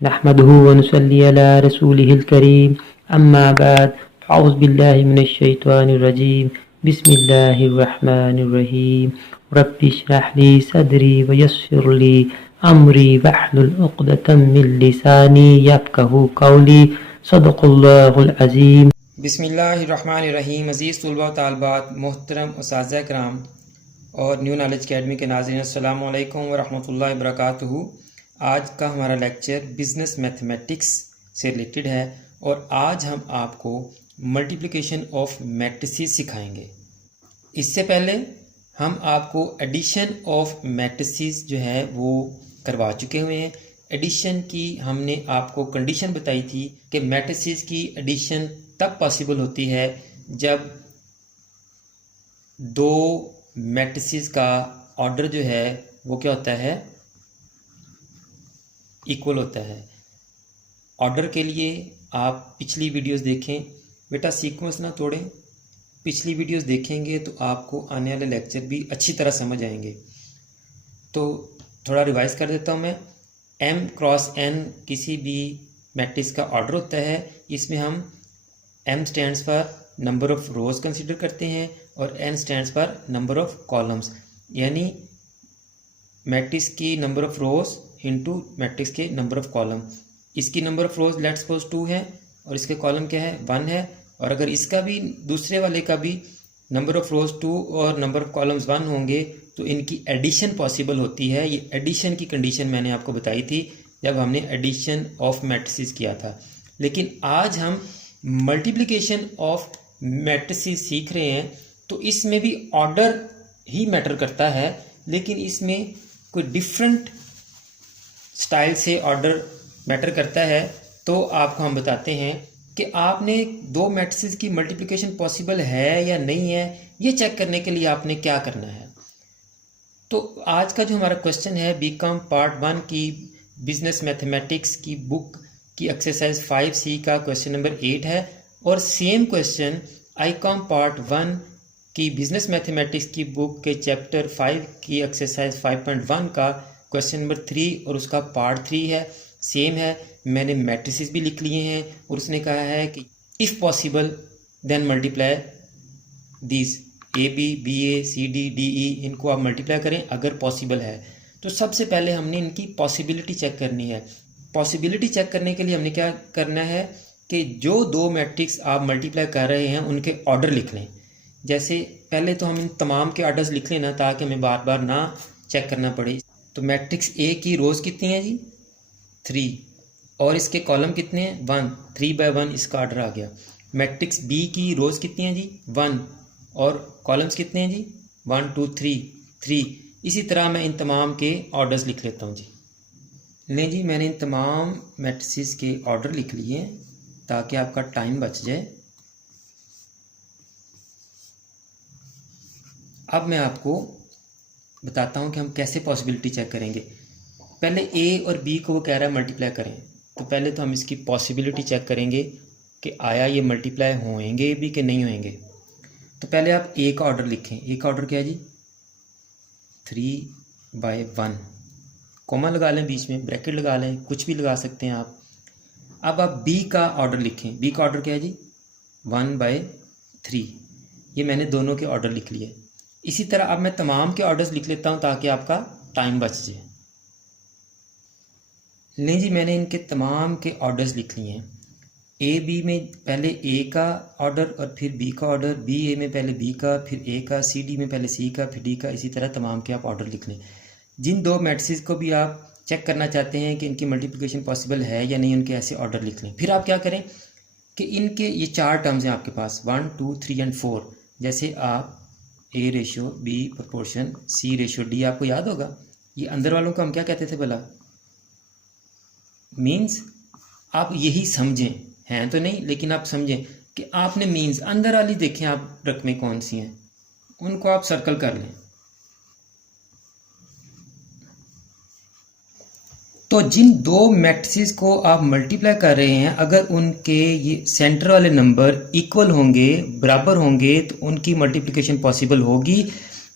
नहमदुहु व नुसल्ली अला रसूलिहिल करीम अम्मा बाद औज़ु बिल्लाहि मिनश शैतानिर रजीम बिस्मिल्लाहिर रहमानिर रहीम रब्बि इश्रह ली सदरी व यस्सिर ली अमरी वहलुल उक़दतम मिन लिसानी यफ़क़हू क़ौली सदक़ल्लाहुल अज़ीम। बिस्मिल्लाहिर्रहमानिर्रहीम। अज़ीज़ तलबा व तालिबात, मोहतरम उस्ताज़ कराम और न्यू नॉलेज अकेडमी के नाज़रीन, अस्सलामु अलैकुम व रहमतुल्लाहि व बरकातुहू। आज का हमारा लेक्चर बिज़नेस मैथमेटिक्स से रिलेटेड है और आज हम आपको मल्टीप्लिकेशन ऑफ मैट्रिसेस सिखाएंगे। इससे पहले हम आपको एडिशन ऑफ मैट्रिसेस जो है वो करवा चुके हुए हैं। एडिशन की हमने आपको कंडीशन बताई थी कि मैट्रिसेस की एडिशन तब पॉसिबल होती है जब दो मैट्रिसेस का ऑर्डर जो है वो क्या होता है, इक्वल होता है। ऑर्डर के लिए आप पिछली वीडियोस देखें, बेटा सीक्वेंस ना तोड़ें। पिछली वीडियोस देखेंगे तो आपको आने वाले लेक्चर भी अच्छी तरह समझ आएंगे। तो थोड़ा रिवाइज कर देता हूँ मैं। m क्रॉस n किसी भी मैट्रिक्स का ऑर्डर होता है। इसमें हम m स्टैंड्स पर नंबर ऑफ रोज कंसीडर करते हैं और n स्टैंड्स पर नंबर ऑफ कॉलम्स, यानी मैट्रिक्स की number of rose into matrix के नंबर ऑफ कॉलम। इसकी number of rose let's suppose 2 है और इसके कॉलम क्या है, 1 है। और अगर इसका भी दूसरे वाले का भी नंबर ऑफ रोज 2 और नंबर ऑफ कॉलम्स 1 होंगे तो इनकी एडिशन पॉसिबल होती है। ये एडिशन की कंडीशन मैंने आपको बताई थी जब हमने एडिशन ऑफ मैट्रिसेस किया था। लेकिन आज हम मल्टीप्लिकेशन ऑफ मैट्रिसेस सीख रहे हैं, तो इसमें भी ऑर्डर ही मैटर करता है, लेकिन इसमें कोई डिफरेंट स्टाइल से ऑर्डर मैटर करता है। तो आपको हम बताते हैं कि आपने दो मैट्रिसेस की मल्टीप्लिकेशन पॉसिबल है या नहीं है, ये चेक करने के लिए आपने क्या करना है। तो आज का जो हमारा क्वेश्चन है बीकॉम पार्ट 1 की बिजनेस मैथमेटिक्स की बुक की एक्सरसाइज 5C का क्वेश्चन नंबर 8 है और सेम क्वेश्चन आईकॉम पार्ट 1 की बिजनेस मैथमेटिक्स की बुक के चैप्टर 5 की एक्सरसाइज 5.1 का क्वेश्चन नंबर 3 और उसका पार्ट 3 है। सेम है, मैंने मैट्रिसेस भी लिख लिए हैं और उसने कहा है कि if possible then multiply these AB BA CD DE, इनको आप मल्टीप्लाई करें अगर पॉसिबल है। तो सबसे पहले हमने इनकी पॉसिबिलिटी चेक करनी है। पॉसिबिलिटी चेक करने के लिए हमने क्या करना है कि जो दो मैट्रिक्स आप मल्टीप्लाई कर रहे हैं उनके ऑर्डर लिख लें। जैसे पहले तो हम इन तमाम के ऑर्डर्स लिख लें ना, ताकि हमें बार बार ना चेक करना पड़े। तो मैट्रिक्स A की रोज़ कितनी है जी, 3, और इसके कॉलम कितने हैं, 1, 3/1 इसका ऑर्डर आ गया। मैट्रिक्स B की रोज़ कितनी है जी, 1, और कॉलम्स कितने हैं जी, 1 2 3 3। इसी तरह मैं इन तमाम के ऑर्डर्स लिख लेता हूँ जी। लें जी, मैंने इन तमाम मैट्रिसेस के ऑर्डर लिख लिए हैं ताकि आपका टाइम बच जाए। अब मैं आपको बताता हूँ कि हम कैसे पॉसिबिलिटी चेक करेंगे। पहले A और B को वो कह रहा है मल्टीप्लाई करें, तो पहले तो हम इसकी पॉसिबिलिटी चेक करेंगे कि आया ये मल्टीप्लाई होएंगे भी कि नहीं होएंगे। तो पहले आप A का ऑर्डर लिखें। A का ऑर्डर क्या है जी, 3/1, कॉमा लगा लें, बीच में ब्रैकेट लगा लें, कुछ भी लगा सकते हैं आप। अब आप B का ऑर्डर लिखें। B का ऑर्डर क्या है जी, 1/3। ये मैंने दोनों के ऑर्डर लिख लिए। इसी तरह अब मैं तमाम के ऑर्डर्स लिख लेता हूँ ताकि आपका टाइम बच जाए। लें जी, मैंने इनके तमाम के ऑर्डर्स लिख लिए हैं। A B में पहले A का ऑर्डर और फिर B का ऑर्डर, B A में पहले B का, फिर A का, C D में पहले C का, फिर D का। इसी तरह तमाम के आप ऑर्डर लिख लें। जिन दो मैट्रिसेस को भी आप चेक करना चाहते हैं कि इनकी मल्टीप्लिकेशन पॉसिबल है या नहीं, उनके ऐसे ऑर्डर लिख लें। फिर आप क्या करें कि इनके ये 4 टर्म्स हैं आपके पास, 1 2 3 एंड 4। जैसे आप A ratio B proportion C ratio D, आपको याद होगा ये अंदर वालों को हम क्या कहते थे भला, मीन्स। आप यही समझें, हैं तो नहीं लेकिन आप समझें कि आपने मीन्स अंदर वाली देखें आप रकमें कौन सी हैं, उनको आप सर्कल कर लें। तो जिन दो मैट्रिसेस को आप मल्टीप्लाई कर रहे हैं, अगर उनके ये सेंटर वाले नंबर इक्वल होंगे, बराबर होंगे, तो उनकी मल्टीप्लिकेशन पॉसिबल होगी।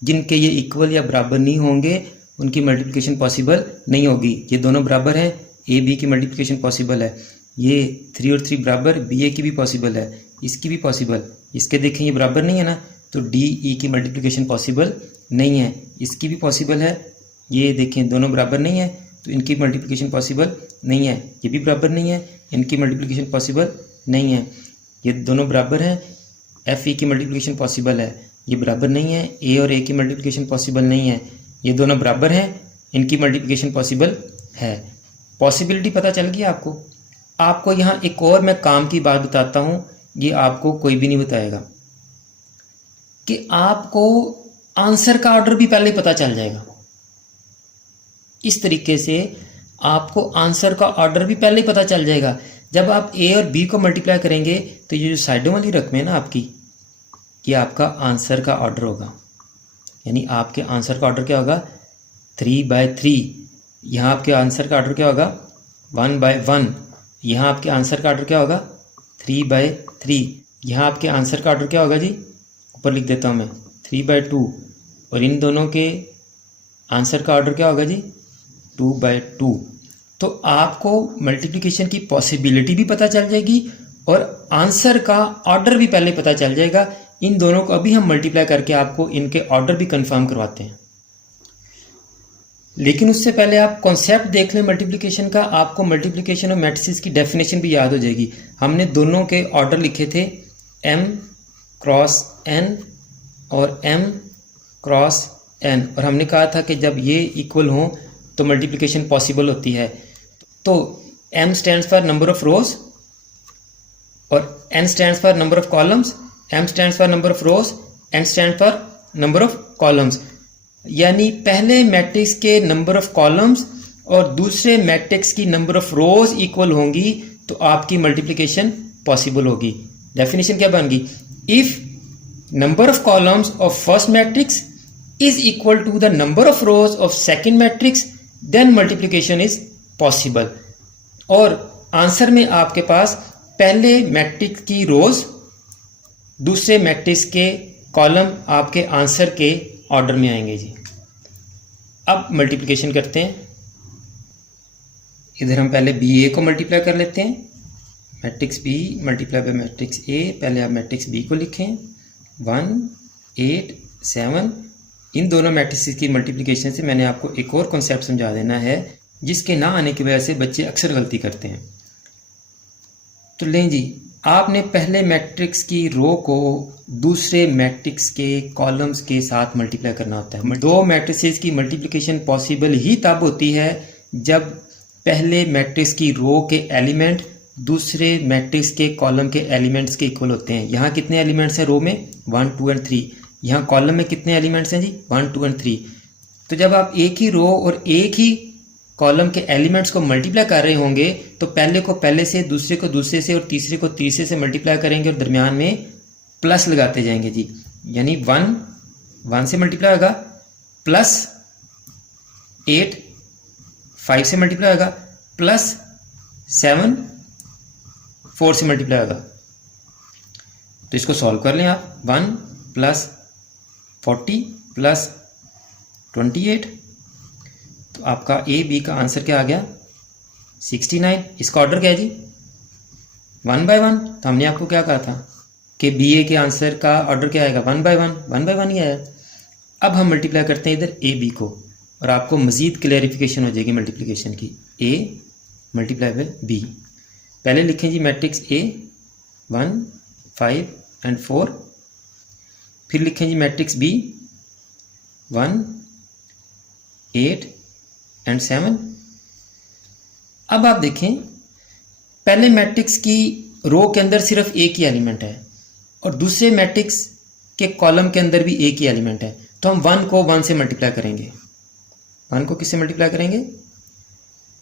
जिनके ये इक्वल या बराबर नहीं होंगे उनकी मल्टीप्लिकेशन पॉसिबल नहीं होगी। ये दोनों बराबर हैं, ए बी की मल्टीप्लिकेशन पॉसिबल है। ये 3 और 3 बराबर, बी ए की भी पॉसिबल है, इसकी भी पॉसिबल। इसके देखें ये बराबर नहीं है ना, तो डी ई की मल्टीप्लिकेशन पॉसिबल नहीं है। इसकी भी पॉसिबल है, ये देखें दोनों बराबर नहीं है, तो इनकी मल्टीप्लिकेशन पॉसिबल नहीं है। ये भी बराबर नहीं है, इनकी मल्टीप्लिकेशन पॉसिबल नहीं है। ये दोनों बराबर हैं, एफ ई की मल्टीप्लिकेशन पॉसिबल है, ये बराबर नहीं है। ए और ए की मल्टीप्लिकेशन पॉसिबल नहीं है। ये दोनों बराबर हैं, इनकी मल्टीप्लिकेशन पॉसिबल है। पॉसिबिलिटी पता चल गई आपको। आपको यहाँ एक और मैं काम की बात बताता हूँ, ये आपको कोई भी नहीं बताएगा, कि आपको आंसर का ऑर्डर भी पहले ही पता चल जाएगा। इस तरीके से आपको आंसर का ऑर्डर भी पहले ही पता चल जाएगा। जब आप ए और बी को मल्टीप्लाई करेंगे तो ये जो साइडों वाली रकम है ना आपकी, ये आपका आंसर का ऑर्डर होगा। यानी आपके आंसर का ऑर्डर क्या होगा, 3/3। यहाँ आपके आंसर का ऑर्डर क्या होगा, 1/1। यहाँ आपके आंसर का ऑर्डर क्या होगा, 3/3। यहाँ आपके आंसर का ऑर्डर क्या होगा जी, ऊपर लिख देता हूँ मैं, 3/2। और इन दोनों के आंसर का ऑर्डर क्या होगा जी, 2/2। तो आपको मल्टीप्लिकेशन की पॉसिबिलिटी भी पता चल जाएगी और आंसर का ऑर्डर भी पहले पता चल जाएगा। इन दोनों को अभी हम मल्टीप्लाई करके आपको इनके ऑर्डर भी कंफर्म करवाते हैं। लेकिन उससे पहले आप कॉन्सेप्ट देख लें मल्टीप्लिकेशन का। आपको मल्टीप्लिकेशन और मैट्रिसेस की डेफिनेशन भी याद हो जाएगी। हमने दोनों के ऑर्डर लिखे थे, m क्रॉस n और m क्रॉस n, और हमने कहा था कि जब ये इक्वल हों तो मल्टीप्लिकेशन पॉसिबल होती है। तो m stands for number of रोज और n stands for number of columns, m stands for number of rose, n stand for number of columns. यानी पहले मैट्रिक्स के नंबर ऑफ कॉलम्स और दूसरे मैट्रिक्स की नंबर ऑफ रोज इक्वल होंगी तो आपकी मल्टीप्लिकेशन पॉसिबल होगी। डेफिनेशन क्या बन गई, if number of columns of first matrix is equal to the number of rows of second matrix then multiplication is possible. और आंसर में आपके पास पहले मैट्रिक्स की रोज, दूसरे मैट्रिक्स के कॉलम आपके आंसर के ऑर्डर में आएंगे जी। अब मल्टीप्लिकेशन करते हैं। इधर हम पहले बी ए को मल्टीप्लाई कर लेते हैं, matrix B multiply by matrix A. पहले आप मैट्रिक्स बी को लिखें, 1 8 7। इन दोनों मैट्रिक्स की मल्टीप्लिकेशन से मैंने आपको एक और कॉन्सेप्ट समझा देना है जिसके ना आने की वजह से बच्चे अक्सर गलती करते हैं। तो लें जी, आपने पहले मैट्रिक्स की रो को दूसरे मैट्रिक्स के कॉलम्स के साथ मल्टीप्लाई करना होता है। दो मैट्रिसेस की मल्टीप्लिकेशन पॉसिबल ही तब होती है जब पहले मैट्रिक्स की रो के एलिमेंट दूसरे मैट्रिक्स के कॉलम के एलिमेंट्स के इक्वल होते हैं। यहाँ कितने एलिमेंट्स हैं रो में, 1 2 और 3। यहाँ कॉलम में कितने एलिमेंट्स हैं जी, 1 2 और 3। तो जब आप एक ही रो और एक ही कॉलम के एलिमेंट्स को मल्टीप्लाई कर रहे होंगे तो पहले को पहले से, दूसरे को दूसरे से और तीसरे को तीसरे से मल्टीप्लाई करेंगे और दरमियान में प्लस लगाते जाएंगे जी। यानी 1 से मल्टीप्लाई होगा, प्लस 8 5 से मल्टीप्लाई होगा, प्लस 7 4 से मल्टीप्लाई होगा। तो इसको सॉल्व कर लें आप, 1 + 40 + 28। तो आपका ए बी का आंसर क्या आ गया, 69। इसका ऑर्डर क्या है जी, 1/1। तो हमने आपको क्या कहा था कि बी ए के आंसर का ऑर्डर क्या आएगा, 1/1 ही आया। अब हम मल्टीप्लाई करते हैं इधर ए बी को और आपको मज़ीद क्लैरिफिकेशन हो जाएगी मल्टीप्लिकेशन की। A multiply by B. पहले लिखें जी मैट्रिक्स ए 1 5 और 4। फिर लिखें जी मैट्रिक्स बी 1 8 और 7। अब आप देखें पहले मैट्रिक्स की रो के अंदर सिर्फ एक ही एलिमेंट है और दूसरे मैट्रिक्स के कॉलम के अंदर भी एक ही एलिमेंट है। तो हम 1 को 1 से मल्टीप्लाई करेंगे। 1 को किससे मल्टीप्लाई करेंगे,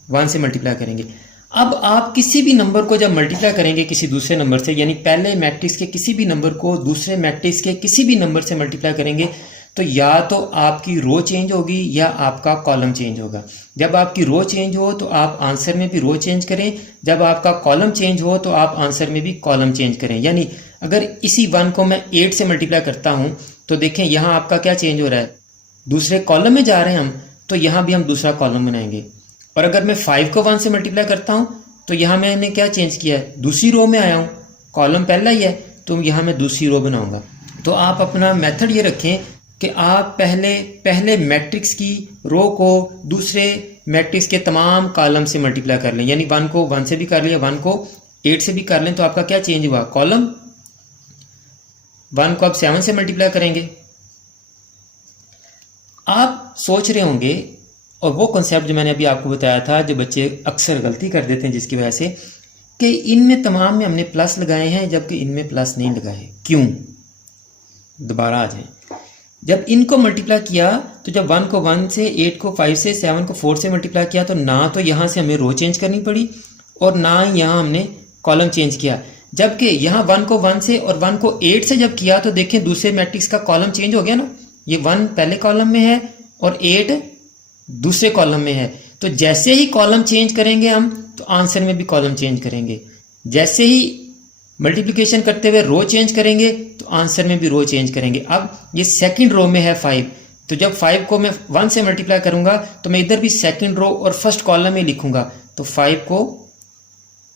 1 से मल्टीप्लाई करेंगे। अब आप किसी भी नंबर को जब मल्टीप्लाई करेंगे किसी दूसरे नंबर से, यानी पहले मैट्रिक्स के किसी भी नंबर को दूसरे मैट्रिक्स के किसी भी नंबर से मल्टीप्लाई करेंगे तो या तो आपकी रो चेंज होगी या आपका कॉलम चेंज होगा। जब आपकी रो चेंज हो तो आप आंसर में भी रो चेंज करें, जब आपका कॉलम चेंज हो तो आप आंसर में भी कॉलम चेंज करें। यानी अगर इसी 1 को मैं 8 से मल्टीप्लाई करता हूं तो देखें यहाँ आपका क्या चेंज हो रहा है, दूसरे कॉलम में जा रहे हैं हम, तो यहाँ भी हम दूसरा कॉलम बनाएंगे और अगर मैं 5 को 1 से मल्टीप्लाई करता हूँ तो यहाँ मैंने क्या चेंज किया है, दूसरी रो में आया हूँ, कॉलम पहला ही है तो यहाँ मैं दूसरी रो बनाऊंगा। तो आप अपना मेथड ये रखें कि आप पहले मैट्रिक्स की रो को दूसरे मैट्रिक्स के तमाम कॉलम से मल्टीप्लाई कर लें, यानी 1 को 1 से भी कर लिया, 1 को 8 से भी कर लें, तो आपका क्या चेंज हुआ, कॉलम 1 को आप 7 से मल्टीप्लाई करेंगे। आप सोच रहे होंगे, और वो कॉन्सेप्ट जो मैंने अभी आपको बताया था, जो बच्चे अक्सर गलती कर देते हैं जिसकी वजह से, कि इनमें तमाम में हमने प्लस लगाए हैं जबकि इनमें प्लस नहीं लगाए। क्यों? दोबारा आ जाए। जब इनको मल्टीप्लाई किया तो जब 1 को 1 से, 8 को 5 से, 7 को 4 से मल्टीप्लाई किया तो ना तो यहाँ से हमें रो चेंज करनी पड़ी और ना ही यहाँ हमने कॉलम चेंज किया। जबकि यहाँ 1 को 1 से और 1 को 8 से जब किया तो देखें दूसरे मैट्रिक्स का कॉलम चेंज हो गया ना, ये 1 पहले कॉलम में है और 8 दूसरे कॉलम में है। तो जैसे ही कॉलम चेंज करेंगे हम तो आंसर में भी कॉलम चेंज करेंगे, जैसे ही मल्टीप्लिकेशन करते हुए रो चेंज करेंगे तो आंसर में भी रो चेंज करेंगे। अब ये सेकंड रो में है 5, तो जब 5 को मैं 1 से मल्टीप्लाई करूंगा तो मैं इधर भी सेकंड रो और फर्स्ट कॉलम में लिखूंगा, तो 5 को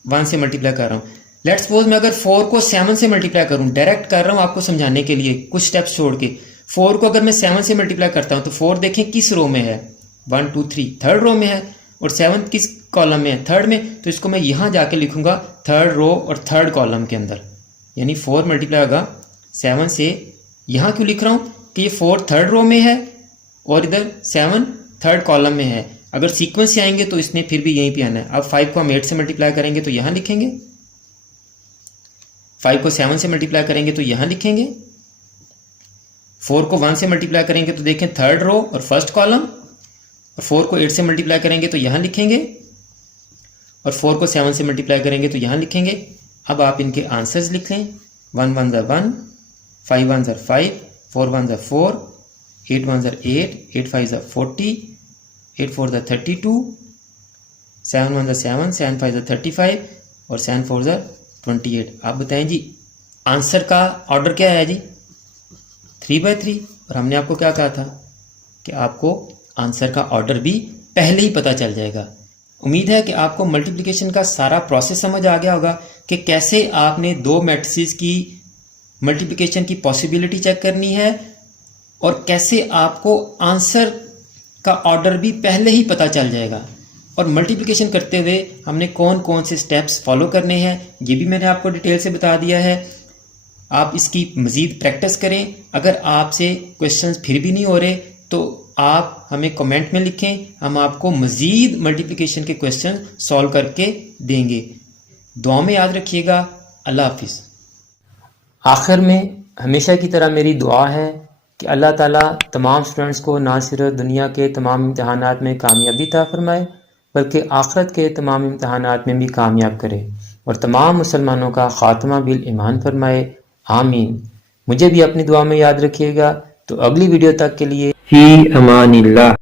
1 से मल्टीप्लाई कर रहा हूँ। लेट्स सपोज मैं अगर 4 को 7 से मल्टीप्लाई करूँ, डायरेक्ट कर रहा हूँ आपको समझाने के लिए कुछ स्टेप्स छोड़ के। 4 को अगर मैं 7 से मल्टीप्लाई करता हूँ तो 4 देखें किस रो में है, 1 2 3 थर्ड रो में है, और 7 किस कॉलम में है, थर्ड में। तो इसको मैं यहाँ जाके लिखूंगा थर्ड रो और थर्ड कॉलम के अंदर, यानी 4 मल्टीप्लाई होगा 7 से। यहाँ क्यों लिख रहा हूँ कि ये 4 थर्ड रो में है और इधर 7 थर्ड कॉलम में है। अगर सीक्वेंस से आएंगे तो इसने फिर भी यहीं पे आना है। अब 5 को हम 8 से मल्टीप्लाई करेंगे तो यहाँ लिखेंगे, 5 को 7 से मल्टीप्लाई करेंगे तो यहाँ लिखेंगे, 4 को 1 से मल्टीप्लाई करेंगे तो देखें थर्ड रो और फर्स्ट कॉलम, और 4 को 8 से मल्टीप्लाई करेंगे तो यहाँ लिखेंगे, और 4 को 7 से मल्टीप्लाई करेंगे तो यहाँ लिखेंगे। अब आप इनके आंसर्स लिख लें, 1 1 ज़ा 1, 5 1 ज़ा 5, 4 1 ज़ा 4, 8 1 ज़ा 8, 8 5 ज़ा 40, 8 4 ज़ा 32, 7 1 ज़ा 7, 7 5 ज़ा 35 और 7 4 ज़ा 28। आप बताएं जी आंसर का ऑर्डर क्या है जी, 3/3। और हमने आपको क्या कहा था कि आपको आंसर का ऑर्डर भी पहले ही पता चल जाएगा। उम्मीद है कि आपको मल्टीप्लिकेशन का सारा प्रोसेस समझ आ गया होगा कि कैसे आपने दो मैट्रिसेस की मल्टीप्लिकेशन की पॉसिबिलिटी चेक करनी है और कैसे आपको आंसर का ऑर्डर भी पहले ही पता चल जाएगा। और मल्टीप्लिकेशन करते हुए हमने कौन कौन से स्टेप्स फॉलो करने हैं ये भी मैंने आपको डिटेल से बता दिया है। आप इसकी मज़ीद प्रैक्टिस करें। अगर आपसे क्वेश्चंस फिर भी नहीं हो रहे तो आप हमें कमेंट में लिखें, हम आपको मज़ीद मल्टीप्लिकेशन के क्वेश्चन सॉल्व करके देंगे। दुआ में याद रखिएगा। अल्लाह हाफिज़। आखिर में हमेशा की तरह मेरी दुआ है कि अल्लाह ताला तमाम स्टूडेंट्स को ना सिर्फ दुनिया के तमाम इम्तहानात में कामयाबी अता फरमाए बल्कि आखिरत के तमाम इम्तहानात में भी कामयाब करे और तमाम मुसलमानों का ख़ात्मा बिल ईमान फरमाए। आमीन। मुझे भी अपनी दुआ में याद रखिएगा। तो अगली वीडियो तक के लिए फी अमानिल्लाह।